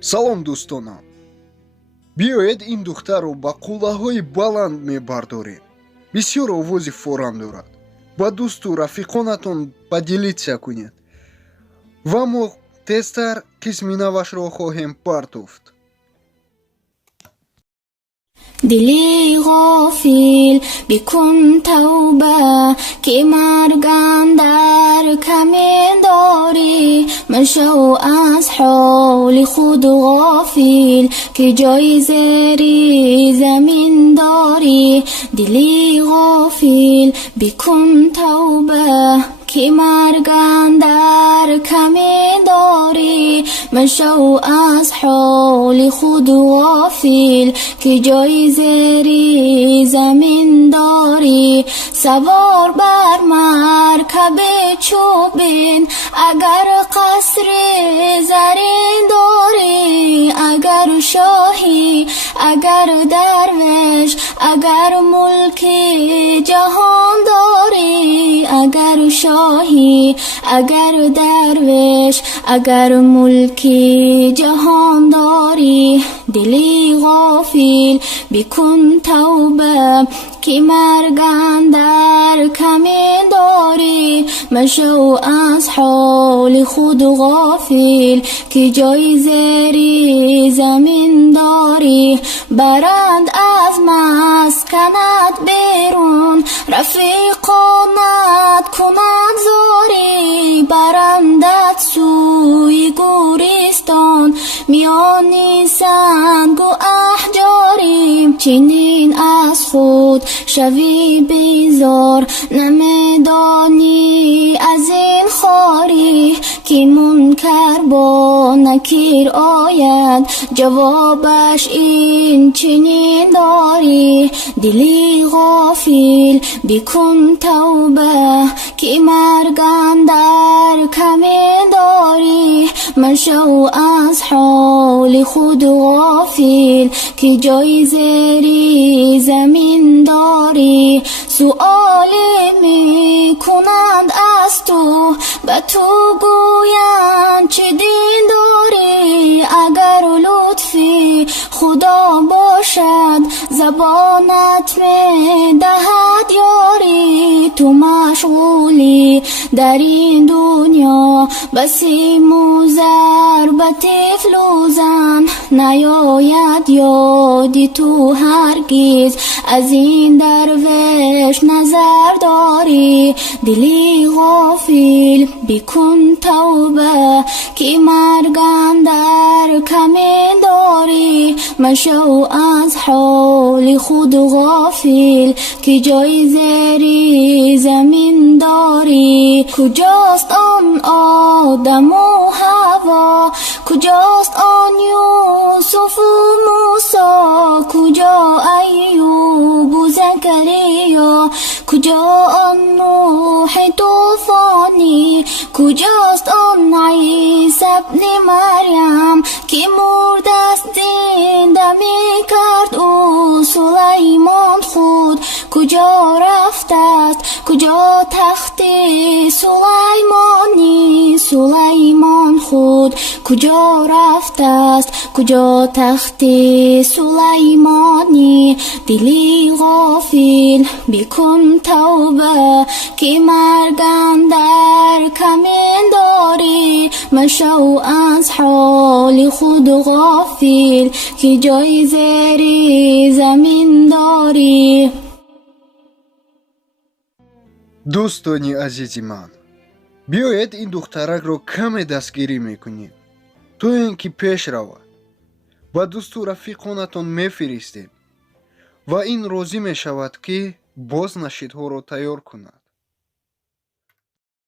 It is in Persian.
салом дӯстонам, биёед ин духтарро ба қуллаҳои баланд мебардорем. Бисёр овози форам дорад. ба дӯсту рафиқонатон поделитсия кунед ва мо тезтар қисми навашро хоҳем партофт. دلی غافل بکن توبه که مرگم در کمین داری مشو از حال خود غافل که جای زیری زمین داری دلی غافل بکن توبه که مرگم در کمین داری مشو از حال خود غافل که جای زیری زمین داری سوار بر مرکب چوبین اگر قصر زرین داری اگر شاهی اگر درویش اگر ملک جهان داری اگر شاهی اگر درویش اگر ملک جهان داری دلی غافل بکن توبه که مرگم در کمین داری مشو از حال خود غافل که جای زیری زمین داری برند از مسکنت بیرون رفیقانت کند زاری برندت سوی گورستان میانی سنگ و احجاری چنین از خود شوی بیزار نمیدانی از این خاری که منکر با نکیر آید جوابش این چنین داری دلی غافل بکن توبه که مرگم در کمین داری مشو از حال خود غافل که جای زیری زمین داری سؤالی می کنند از تو به تو گویند چه دین داری اگر لطفی خدا باشد زبانت می دهد یاری تو مشغولی در این دنیا بسی موزر به طفل و زن نیاید یادی تو هرگز از این درویش نظر داری دلی غافل بکن توبه که مرگم در کمین داری مشو از حال خود غافل که جای زیری زمین داری کجاست آن آدم و حوا کجاست آن یوسف و موسی کجا ایوب و زکریا کجا آن نوح طوفانی کجاست آن عیسی ابن مریم که مرد است زنده می کرد او سلیمان خود کجا رفت است کجا تخت سلیمانی سلیمان خود کجا رفت است کجا تخت سلیمانی دلی غافل بکن توبه که مرگم در کمین داری مشو از حال خود غافل که جای زیری زمین داری дӯстони азизи ман, биёед ин духтаракро каме дастгирӣ мекунем то ин ки пеш равад. ба дӯсту рафиқонатон мефиристем ва ин розӣ мешавад ки боз нашидҳоро тайёр кунад.